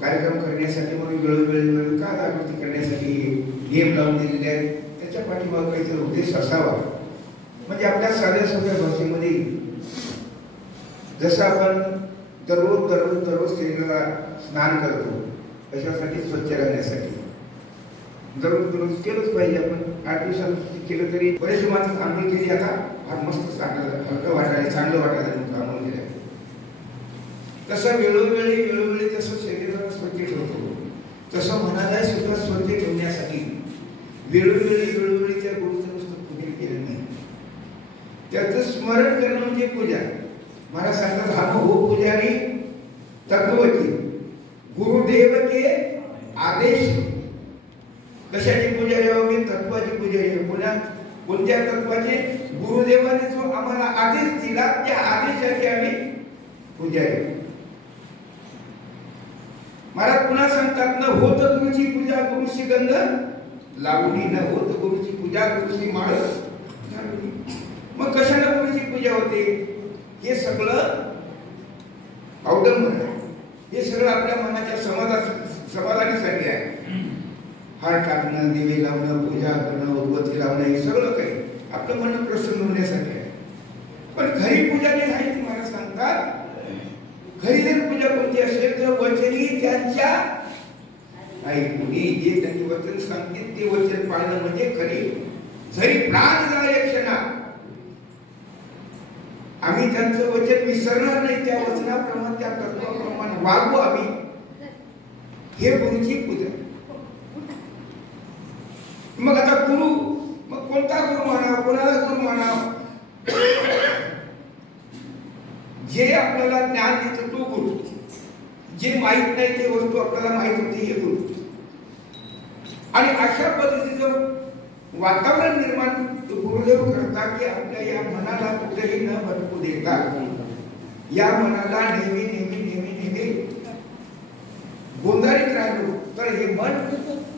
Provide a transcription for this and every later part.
कार्यक्रम करण्यासाठी म्हणून वेळोवेळी का जागृती करण्यासाठी नियम लावून दिलेले आहेत. त्याच्या पाठीमागे काहीतरी उद्देश असावा. म्हणजे आपल्या साध्या सोप्या भाषेमध्ये जसं आपण दररोज शरीराला स्नान करतो कशासाठी, स्वच्छ राहण्यासाठी. दररोज केलंच पाहिजे. आपण 8 दिवसांनी केलं तरी बरेचसे माणसं आंघोळ केली आता फार मस्त हलकं वाटायला, चांगलं वाटायला आंघोळ केलं. तसं वेळोवेळी जसं शरीराला स्वच्छ ठेवतो तसं मनाला सुद्धा स्वच्छ ठेवण्यासाठी वेळोवेळी त्या गुरुचं नुसतं पूजन केलं नाही. त्याचं स्मरण करणं म्हणजे पूजा. महाराज सांगतात, हा हो पुजारी तत्वची गुरुदेव के आदेश. कशाची पुजारी आहोत? तत्वाची पुजारी. कोणत्या तत्वाचे? गुरुदेवाने जो आम्हाला आदेश दिला त्या आदेशाची आम्ही पुजारी. महाराज पुन्हा सांगतात, न होत गुरुची पूजा गुरुची गंध लावणी, न होत गुरुची पूजा गुरुची माळ घालूनी. मग कशाला गुरुची पूजा होते? हे सगळं अवडंबन आहे. हे सगळं आपल्या मनाच्या समाधानासाठी आहे. हार टाकणं, दिवे लावणं, पूजा करणं, उदबत्ती लावणं, हे सगळं काही आपलं मन प्रसन्न होण्यासाठी आहे. पण खरी पूजा जी आहे ती महाराज सांगतात, खरी जर पूजा कोणती असेल तर वचनी त्यांच्या ऐकुनी. जे त्यांचे वचन सांगतील ते वचन पाळणं म्हणजे खरी. जरी प्राण जाय क्षणा आम्ही त्यांचं वचन विसरणार नाही. त्या वचनाप्रमाणे, त्या तत्वाप्रमाणे वागू आम्ही. हे गुरुची पूजा. मग आता गुरु, मग कोणता गुरु मानावा, कोणाला गुरु मानावा? जे आपल्याला ज्ञान देतो तो गुरु. जे माहित नाही ते वस्तू आपल्याला माहित होती हे गुरु. आणि अशा पद्धतीचं वातावरण निर्माण गुरुदेव करतात की आपल्या या मनाला कुठेही न भटकू देता, या मनाला नेहमी गोंधारीत राहिलो तर हे मन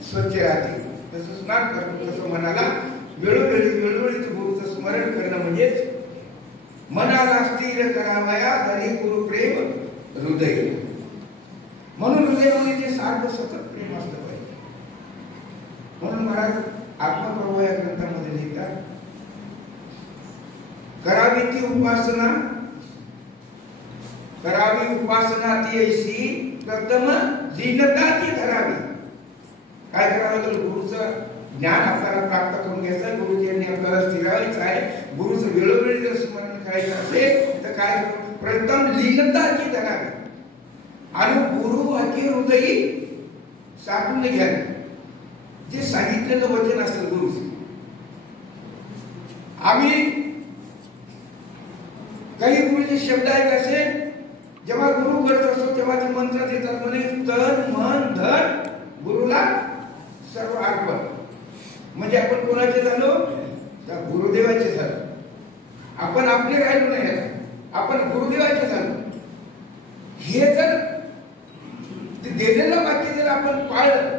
स्वच्छ राहते. तसं स्नान करतो तसं मनाला वेळोवेळी गुरुचं स्मरण करणं म्हणजेच मनाला स्थिर करावया धनी गुरु प्रेम हृदय. म्हणून हृदयामध्ये जे सारखं सतत प्रेम असलं पाहिजे. म्हणून महाराज आत्मप्रभू या ग्रंथामध्ये लिहितात, करावी ती उपासना ती ऐशी प्रथम लीनता ती धरावी. काय करावं तर गुरुचं ज्ञान आपल्याला प्राप्त करून घ्यायचं. गुरुजींनी आपल्याला स्थिरावायचं आहे. गुरुचं वेळोवेळी जर स्मरण करायचं असेल तर काय? प्रथम लीनताची धरावी आणि गुरु वाक्य हृदयी साठवून घ्यावे. जे सांगितलेलं वचन असेल गुरुचं. आम्ही काही गुरुचे शब्द आहेत असे, जेव्हा गुरु करत असतो तेव्हा ते मंत्र देतात म्हणे तन मन धन गुरुला सर्व अर्पण. म्हणजे आपण कोणाचे झालो? त्या गुरुदेवाचे झालो. आपण आपले राहिलो नाही, आपण गुरुदेवाचे झालो. हे जर दिलेलं वाक्य जर आपण पाळलं,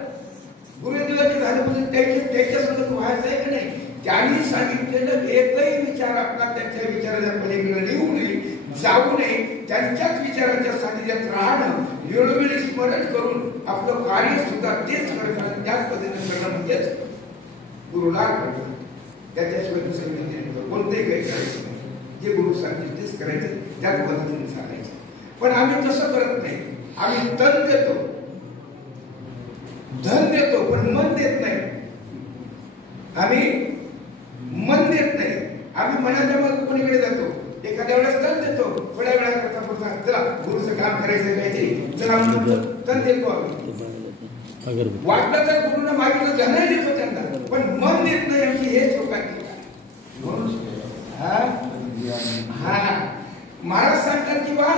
गुरुदेवाचे झाले म्हणजे त्याच्या सोबत व्हायचं आहे की नाही? त्यांनी सांगितलेलं एकही विचार आपला त्यांच्या विचाराच्या पलीकडे येऊ नये, जाऊ नये. त्यांच्याच विचाराच्या सानिध्यात राहणं, वेळोवेळी स्मरण करून आपलं कार्य सुद्धा तेच करतात. त्याच पद्धतीने करणं म्हणजेच गुरुला करणं. त्याच्याशिवाय दुसरं कोणतंही काही करायचं नाही. जे गुरु सांगतील तेच करायचं, त्याच पद्धतीने सांगायचं. पण आम्ही तसं करत नाही. आम्ही तन देतो, धन देतो, पण मन देत नाही. आम्ही मन देत नाही. आम्ही मनाच्या मागे कोणीकडे जातो. एखाद्या वेळेस तन देतो, थोड्या वेळा करता पुढचा चला गुरुचं काम करायचं काहीतरी, चला म्हणून तन देतो आम्ही. वाटलं तर गुरुनं मागितलं धनही देतो त्यांना, पण मन देत नाही. आमची हे चोकाटी. महाराज सांगतात की बा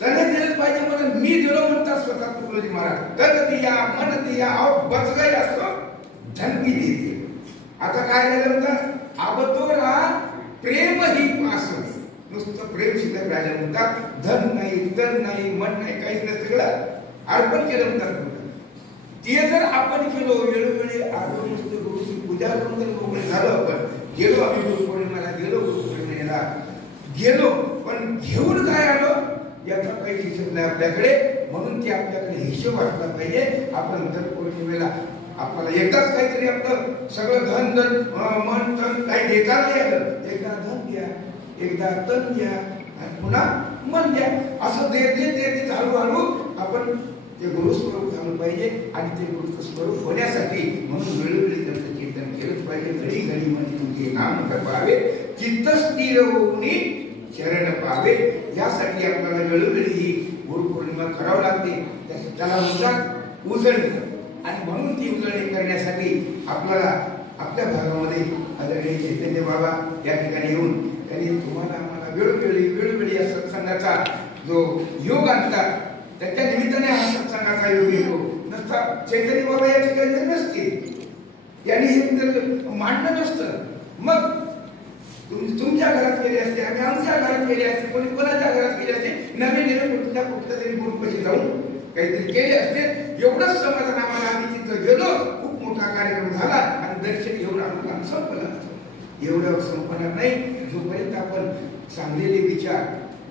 त्याने दिलंच पाहिजे. म्हणून मी दिलो म्हणतात स्वतः तुकडोजी महाराज. तन दिया मन दिया और बच गए असतो धन भी दे दिए. आता काय झालं म्हणतात, आबतोरा प्रेम ही पास. नुसतं प्रेम शिल्लक राहिलं म्हणतात. धन नाही, तन नाही, मन नाही, काहीच नाही, सगळं अर्पण केलं म्हणतात. ते जर आपण केलो वेळोवेळी आपण नुसतं गुरुची पूजा करून जर मोकळे झालो, आपण गेलो, आम्ही गुरुपौर्णिमेला गेलो, गुरुपौर्णिमेला गेलो, पण घेऊन काय आलो याचा काही हिशोब नाही आपल्याकडे, म्हणून ते आपल्याकडे हिशोब असला पाहिजे. आपण दर पौर्णिमेला आपल्याला एकदाच काहीतरी आपलं सगळं धन धन मन तन काही देता नाही आलं, एकदा धन द्या, एकदा तन द्या आणि पुन्हा मन द्या. असं देत देत हळूहळू आपण ते गुरुस्वरूप झालं पाहिजे. आणि ते गुरुस्वरूप होण्यासाठी म्हणून वेळोवेळी त्यांचं कीर्तन केलंच पाहिजे. घडी घडी म्हणजे तुमचे नाम पाहावे, चित्त स्थिर होऊन शरण पाहावे. यासाठी आपल्याला वेळोवेळी ही गुरुपौर्णिमा करावं लागते. त्याला म्हणतात उजळणी. आणि म्हणून ती उजळणी करण्यासाठी आपल्याला आपल्या भागामध्ये आदरणीय चैतन्य बाबा या ठिकाणी येऊन त्यांनी तुम्हाला आम्हाला वेळोवेळी या सत्संगाचा जो योग आणतात, त्याच्या निमित्ताने हा सत्संगाचा योग येतो. नसता चैतन्य बाबा या ठिकाणी नसते, यांनी हे मांडलं नसतं. मग तुमच्या घरात केले असते, आम्ही आमच्या घरात केले असते, कोणी कोणाच्या घरात केले असते, नवीन कुठल्या तरी गुरुपाशी जाऊन काहीतरी केले असते. एवढंच समाधान आम्हाला. आम्ही तिथं गेलो, खूप मोठा कार्यक्रम झाला आणि दर्शन घेऊन आम्ही काम संपलं. एवढं संपणार नाही जोपर्यंत आपण चांगलेले विचार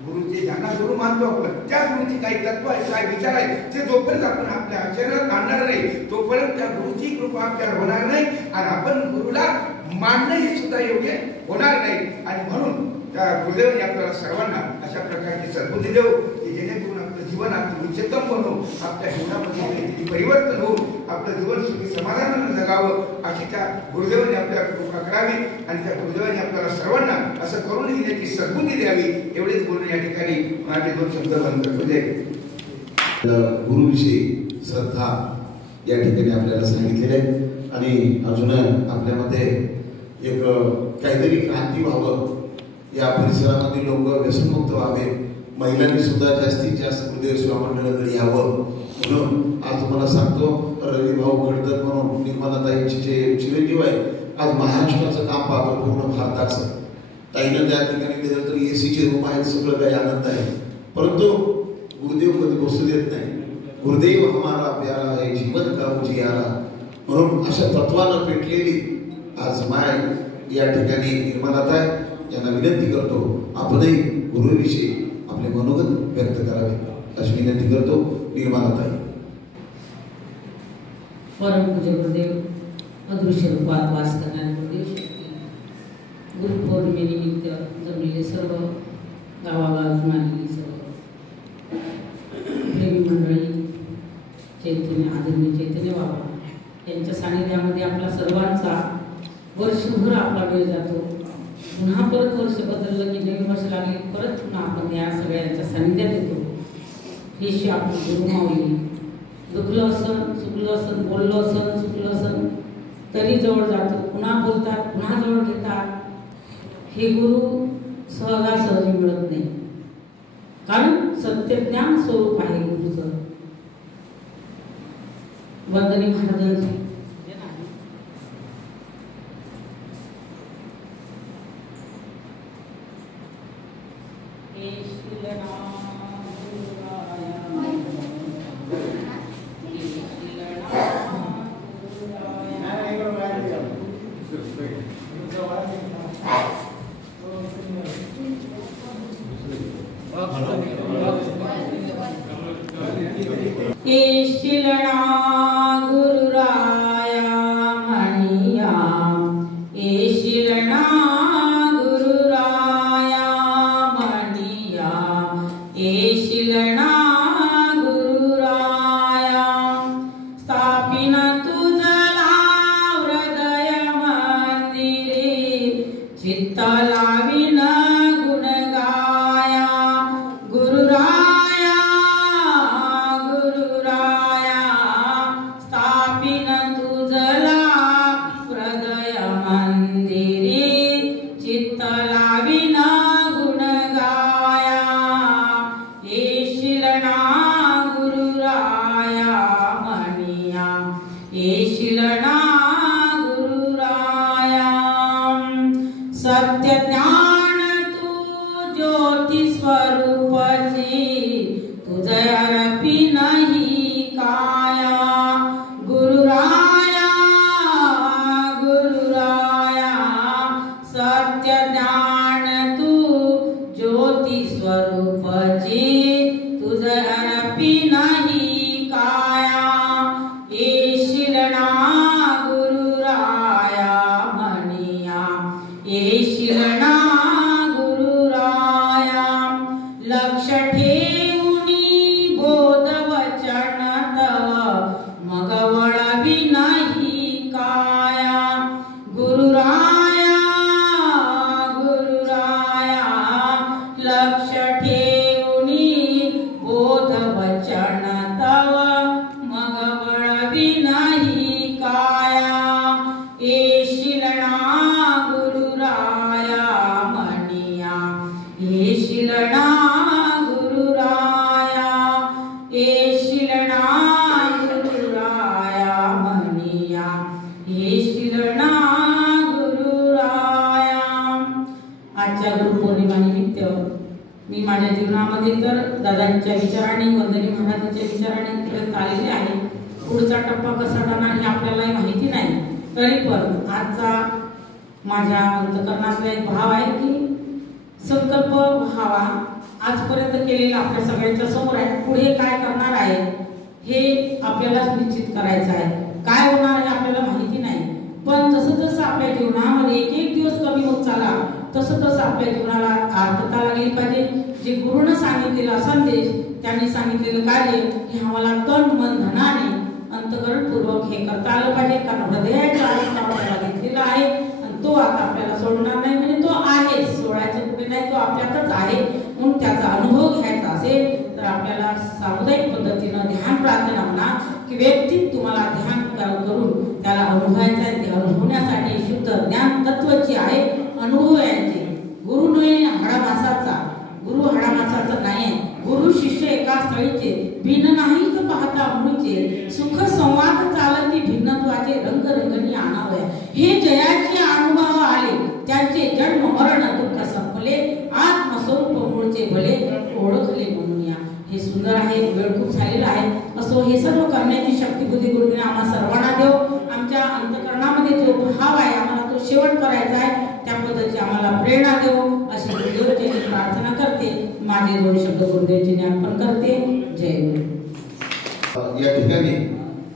गुरुचे ज्यांना गुरु मानतो आपण, त्या गुरुची काही तत्व आहे, काय विचार आहे, ते जोपर्यंत आपण आपल्या आचरणात आणणार नाही तोपर्यंत त्या गुरुची कृपा आपल्याला होणार नाही आणि आपण गुरुला मानणं हे सुद्धा योग्य होणार नाही. आणि म्हणून त्या गुरुदेवांनी आपल्याला सर्वांना अशा प्रकारची सद्बुद्धी देऊ की जेणेकरून आपलं जीवन आपलं उच्चतम बनवून आपल्या जीवनामध्ये काहीतरी परिवर्तन होऊन आपलं जीवन सुखी समाधानानं जगावं अशी त्या गुरुदेवांनी आपल्याला कृपा करावी. आणि त्या गुरुदेवांनी आपल्याला सर्वांना असं करून घेण्याची सद्बुद्धी द्यावी. एवढेच बोलून या ठिकाणी माझे 2 शब्द बंद करतो. गुरुविषयी श्रद्धा या ठिकाणी आपल्याला सांगितलेले आहे. आणि अजून आपल्यामध्ये एक काहीतरी क्रांती व्हावं, या परिसरामध्ये लोक व्यसनमुक्त व्हावे, महिलांनी सुद्धा जास्तीत जास्त गुरुदेव सेवा मंडळाकडे यावं. म्हणून आज तुम्हाला सांगतो, रवी भाऊ खडतर म्हणून निर्मलाताईंचे जे चिरंजीव आहे, आज महाराष्ट्राचं काम पाहतो, पूर्ण भारताचं. ताईनं त्या ठिकाणी गेलं तर एसीचे रूम आहेत, सगळं काही आनंद आहे. परंतु गुरुदेव कधी बसू देत नाही. गुरुदेव हमारा प्यारा आहे, जीवन का उजियारा. म्हणून अशा तत्वानं पेटलेली आज माय या ठिकाणी निर्मलाताई यांना विनंती करतो, आपणही गुरुविषयी आपले मनोगत व्यक्त करावे अशी विनंती करतो. निर्मलाताई. परमपूज्य गुरुदेव, अदृश्य रूपात वास करणारे गुरुदेव शक्ती, गुरुपौर्णिमेनिमित्त जमलेले सर्व गावागावातून आलेली सर्व प्रेमी मंडळी, आदरणीय चैतन्य बाबा यांच्या सानिध्यामध्ये आपला सर्वांचा वर्षभर आपला वेळ जातो. पुन्हा परत वर्ष बदललं की नवीन वर्ष लागली, परत पुन्हा आपण या सगळ्यांच्या सानिध्यात येतो. हे आपण गुरुमावली दुखलं असन, चुकलं असन, बोललो असन, चुकलं असन तरी जवळ जातो, पुन्हा बोलतात, पुन्हा जवळ घेतात. हे गुरु सहजासहजी मिळत नाही, कारण सत्यज्ञान स्वरूप आहे गुरुचं. वंदनी महाराजांची गुरुराया रूपची तुझ अरपी नाही काया येशील ना गुरुराया म्हणिया येशील ना गुरुराया लक्ष ठेवूनी बोध वचन तव मग वळवी नाही काया गुरुराया गुरुराया लक्ष ठेवूनी बोध वचन तव मग वळवी नाही काया येशील ना गुरुराया म्हणिया येशील ना गुरुराया येशील ना गुरुराया म्हणिया येशील ना गुरुराया. आजच्या गुरुपौर्णिमानिमित्त मी माझ्या जीवनामध्ये तर दादांच्या विचाराने वंदनी महाराजांच्या विचाराने करत आलेले आहे. पुढचा टप्पा कसा जाणार हे आपल्यालाही माहिती नाही. तरी पण आजचा माझ्या अंतकरणातला एक भाव आहे की संकल्प व्हावा. आजपर्यंत केलेला आपल्या सगळ्यांच्या समोर आहे. पुढे काय करणार आहे हे आपल्यालाच निश्चित करायचं आहे. काय होणार हे आपल्याला माहिती नाही. पण जसं जसं आपल्या जीवनामध्ये एक एक दिवस कमी होत चालला तसं तसं आपल्या जीवनाला अर्थता लागली पाहिजे. जे गुरुनं सांगितलेला संदेश त्यांनी सांगितलेलं कार्य हे आम्हाला तन मन धनाने अंतकरणपूर्वक हे करता आलं पाहिजे. कारण हृदयाच्या आनंद आपल्याला घेतलेला आहे आणि तो आता आपल्याला सोडणार नाही. म्हणजे तो आहे, सोडायचं कुठे नाही, तो आपल्यातच आहे. म्हणून त्याचा अनुभव घ्यायचा असेल तर आपल्याला सामुदायिक पद्धतीनं ध्यान प्रार्थना म्हणा की व्यक्ती तुम्हाला ध्यान करून त्याला अनुभवायचं आहे. ते अनुभवण्यासाठी शुद्ध ज्ञान तत्वाची आहे, अनुभव यांचे. गुरु नाही हाडामासाचा, गुरु हाडामासाचा नाही. गुरु शिष्य एका स्थळीचे, भिन्न नाही तर पाहता मूळचे. सुख संवाद चालती भिन्नत्वाचे, रंग रंगणी आणावया. हे जयाचे अनुभव आले, त्यांचे जन्म मरण दुःख संपले. आत्मस्वरूप मूळचे भले, ओळखले म्हणून या. हे सुंदर आहे. वेळ खूप झालेला आहे. असो हे सर्व करण्याची शक्ती बुद्धी गुरुने आम्हा सर्वांना देव. आमच्या अंतकरणामध्ये जो भाव आहे आम्हाला तो शेवट करायचा आहे. त्या पद्धतीची आम्हाला प्रेरणा देव अशी गुरुदेवची प्रार्थना करते. माझे दोन शब्द गुरुदेवची अर्पण करते. जय गुरु. या ठिकाणी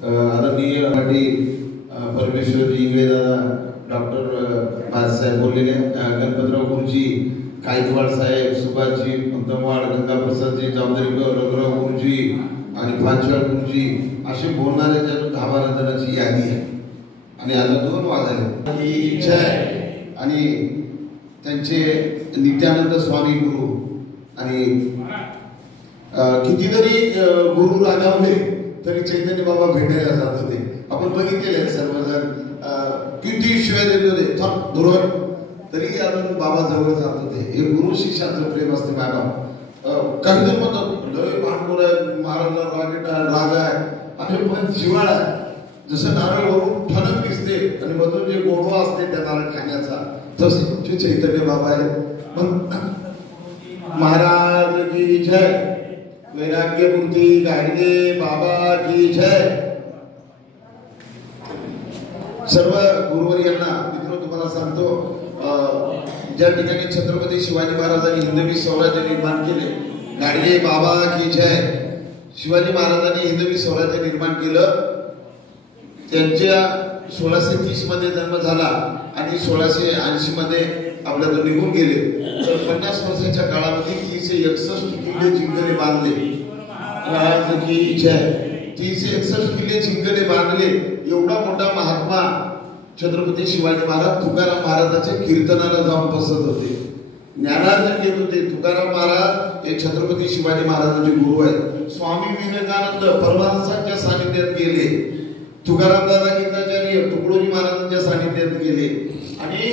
आदरणीय परमेश्वरजी इंगळे दादा, डॉक्टर बादसाहेब बोललेले, गणपतराव गुरुजी, कायकवाड साहेब, सुभाषजी पंतमवाड, गंगाप्रसादजी जामदारी, रघुराव गुरुजी आणि पांचवाड गुरुजी असे बोलणाऱ्या 10-12 जणांची यादी आहे. आणि आता 2 वाजले ही इच्छा आहे. आणि त्यांचे नित्यानंद स्वामी गुरु आणि कितीतरी गुरु रागावले तरी चैतन्य बाबा भेटायला जात होते. आपण बघितलेले सर्वजण किती शिवाय देत होते, थांब धोरण, तरी अजून बाबा जवळ जात होते. हे गुरु शिष्याचं प्रेम असते. बाबा काही जण म्हणतात लय भांडखोर आहे, महाराजला राग आहे आणि पण जिव्हाळा आहे. जसं नारळ वरून ठणक दिसते आणि मधून जे गोडवा असते त्या नारळ खाण्याचा, तसे चैतन्य बाबा आहे. महाराज की जय, वैराग्य मूर्ती गाडगे बाबा की जय. सर्व गुरुवर्यांना मित्र तुम्हाला सांगतो, ज्या ठिकाणी छत्रपती शिवाजी महाराजांनी हिंदवी स्वराज्य निर्माण केले, गाडगे बाबा की जय. शिवाजी महाराजांनी हिंदवी स्वराज्य निर्माण केलं. त्यांच्या 1630 मध्ये जन्म झाला आणि 1680 मध्ये आपल्याला निघून गेले. तर 50 वर्षाच्या काळामध्ये 361 किल्ले जिंकले बांधले. राज की जय. 361 किल्ले जिंकले बांधले. एवढा मोठा महात्मा छत्रपती शिवाजी महाराज तुकाराम महाराजांच्या कीर्तनाला जाऊन बसत होते, ज्ञानार्जन घेत होते. तुकाराम महाराज हे छत्रपती शिवाजी महाराजांचे गुरु आहेत. स्वामी विवेकानंद परमहंसांच्या सानिध्यात गेले. तुकाराम दादा गीताचार्य तुकडोजी महाराजांच्या सानिध्यात गेले. आणि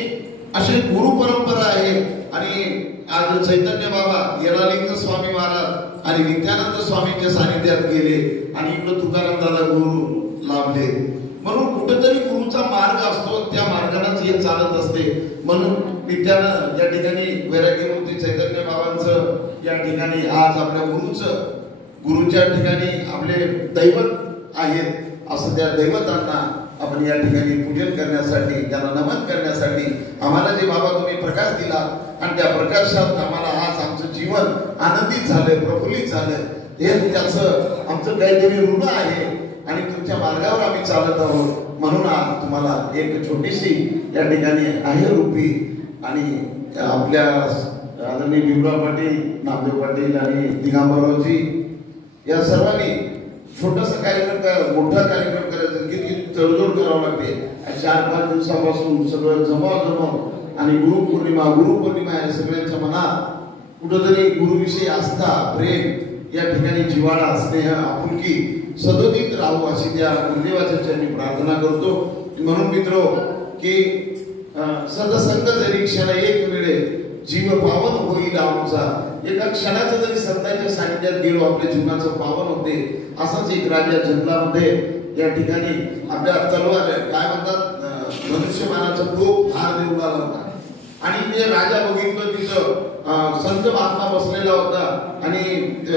अशी गुरु परंपरा आहे. आणि आज चैतन्य बाबा येरालिंग स्वामी महाराज आणि नित्यानंद स्वामींच्या सानिध्यात गेले आणि इकडे तुकाराम दादा गुरु लाभले. म्हणून कुठेतरी गुरुचा मार्ग असतो, त्या मार्गानेच हे चालत असते. म्हणून नित्यानं या ठिकाणी वैराग्यमूर्ती चैतन्य बाबांचं या ठिकाणी आज आपल्या गुरुच्या ठिकाणी आपले दैवत आहेत असं त्या दैवतांना आपण या ठिकाणी पूजन करण्यासाठी, त्यांना नमन करण्यासाठी आम्हाला जे बाबा तुम्ही प्रकाश दिला आणि त्या प्रकाशात आम्हाला आज आमचं जीवन आनंदित झालंय, प्रफुल्लित झालंय. हे त्याचं आमचं काहीतरी ऋण आहे आणि तुमच्या मार्गावर आम्ही चालत आहोत. म्हणून आज तुम्हाला एक छोटीशी या ठिकाणी आहे रूपी आणि आपल्या आदरणीय भीमराव पाटील, नामदेव पाटील आणि दिगंबररावजी या सर्वांनी छोटासा कार्यक्रम, मोठा कार्यक्रम करायचा, किती तडजोड करावं लागते. 4-5 दिवसापासून सगळं जमाव आणि गुरुपौर्णिमा या सगळ्यांच्या मनात कुठंतरी गुरुविषयी आस्था, प्रेम, या ठिकाणी जिव्हाळा, स्नेह, आपुलकी सदोदित राहू अशी त्या गुरुदेवाच्या चरणी प्रार्थना करतो. म्हणून मित्र की सदसंग जरी क्षण एक मिळे जीव पावन होईल आमचा. एका क्षणाचं जरी संतांच्या सानिध्यात गेलो आपल्या जीवनाचं पावन होते. असाच एक राजा जंगलामध्ये या ठिकाणी आपल्या तलवार काय म्हणतात मनुष्यमानाचा टोप फार देऊन आला होता आणि ते राजा बघितलं तिथं संत महात्मा बसलेला होता आणि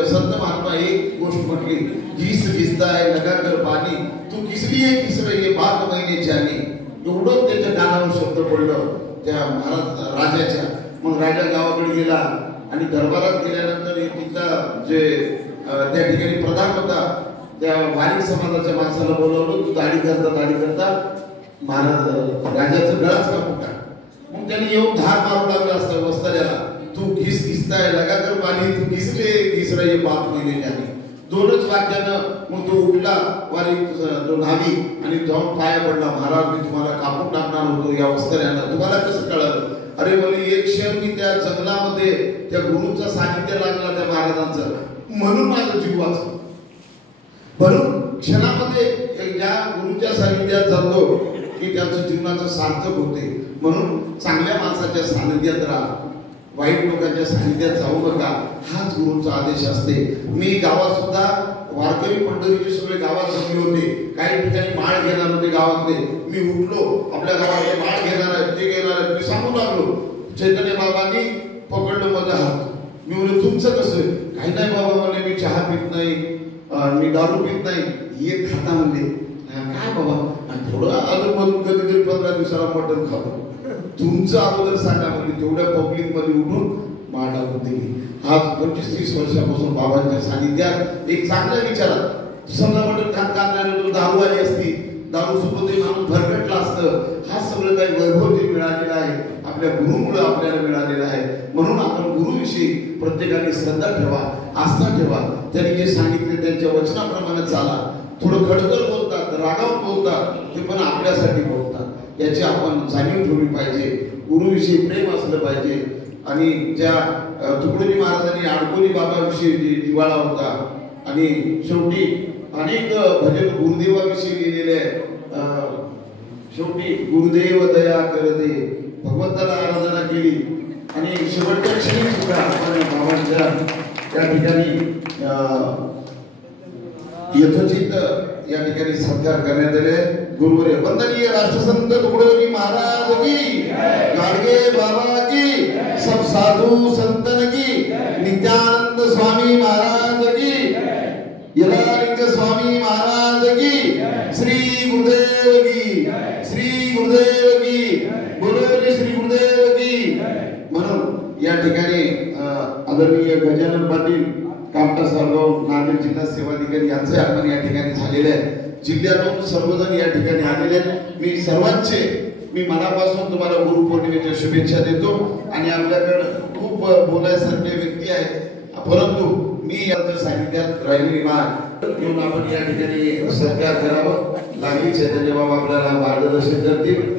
संत महात्मा एक गोष्ट म्हटली, घिसताय लगाकर पाणी, तू किसली आहे किसरी बात महिने जानी. एवढं त्याच्या कानावर शब्द पडलं त्या महाराज राजाच्या. मग राजा गावाकडे गेला आणि दरबारात गेल्यानंतर तिथला जे त्या ठिकाणी प्रधान होता त्या वाणिक समाजाच्या माणसाला बोलवलं, तू दाढी करता महाराज राजाचं गळाच कापून टाक. मग त्यांनी येऊन धार मारू लागला असता वस्ताऱ्याला, तू घिसताय लगाकर पाणी, तू घिसरे बाप महिने जानी. 2च वाक्यानं मग तो उठला वारीक तो न्हावी आणि जाऊन पाया पडला, महाराज मी तुम्हाला कापून टाकणार होतो या वस्ताऱ्याला, तुम्हाला कसं कळलं? अरे बोले एक क्षण मी त्या जंगलामध्ये त्या गुरुचा सानिध्य लागला त्या महाराजांचं, म्हणून माझं जीव वाचलं. म्हणून क्षणामध्ये ज्या गुरुच्या सानिध्यात जातो की त्याचं जीवनाचं सार्थक होते. म्हणून चांगल्या माणसाच्या सानिध्यात राहा, वाईट लोकांच्या सानिध्यात जाऊ नका, हाच गुरुचा आदेश असते. मी गावात सुद्धा वारकरी पंढरीचे सगळे गावात जमले होते. काही ठिकाणी माळ घेणार होते गावातले. मी उठलो, आपल्या गावातले माळ घेणार आहेत, ते घेणार आहेत, मी सांगू लागलो. चैतन्य बाबांनी पकडलं माझा हात. मी म्हणले तुमचं कसं? काही नाही बाबा म्हणले, मी चहा पित नाही, मी दारू पित नाही, हे खाता म्हणले. काय बाबा? थोडं आलं म्हणून कधीतरी 15 दिवसाला मटण खातो. तुमचं अगोदर सांगा म्हणजे तेवढ्या पब्लिक मध्ये उठून माळ टाकून दिली. आज 25-30 वर्षापासून बाबांच्या सानिध्यात एक चांगल्या विचारात समजा मटण खात दारू आली असती, दारू सोबत माणूस भरकटला असतं. हा सगळं काही वैभव जे मिळालेलं आहे आपल्या गुरुमुळे आपल्याला मिळालेलं आहे. म्हणून आपण गुरुविषयी प्रत्येकाने श्रद्धा ठेवा, आस्था ठेवा. त्यांनी जे सांगितले त्यांच्या वचनाप्रमाणे चाला. थोडं खडतर बोलतात, रागावून बोलतात, ते पण आपल्यासाठी बोलतात, याची आपण जाणीव ठेवली पाहिजे. गुरुविषयी प्रेम असलं पाहिजे. आणि ज्या तुकडोजी महाराजांनी अडकोली बाबाविषयी जिव्हाळा होता आणि शेवटी अनेक भजन गुरुदेवाविषयी लिहिलेले आहे. शेवटी गुरुदेव दया कर दे, भगवंताला आराधना केली आणि शेवटच्या क्षणी सुद्धा आपण बाबांच्या त्या ठिकाणी यथोचित या ठिकाणी सत्कार करण्यात आले. गुरुवर्य वंदनीय राष्ट्रसंत तुकडोजी महाराज की, गाडगे बाबा की, सब साधू संतन की, नित्यानंद स्वामी महाराज की, यलालिंग स्वामी महाराज की, श्री गुरुदेव की, श्री गुरुदेव की, बोलो श्री गुरुदेव की. म्हणून या ठिकाणी आदरणीय गजानन पाटील कामटा सारगाव नांदेड जिल्हा सेवाधिकारी यांचे आगमन या ठिकाणी झालेले आहे. जिल्ह्यातून सर्वजण या ठिकाणी आलेले आहेत. मी सर्वांचे मनापासून तुम्हाला गुरुपौर्णिमेच्या शुभेच्छा देतो. आणि आपल्याकडे खूप बोलायसारखे व्यक्ती आहेत, परंतु मी यांच्या सानिध्यात राहिलेली मान घेऊन आपण या ठिकाणी सत्कार करावा. लागलीच आहे, त्याचे बाबा आपल्याला मार्गदर्शन करतील.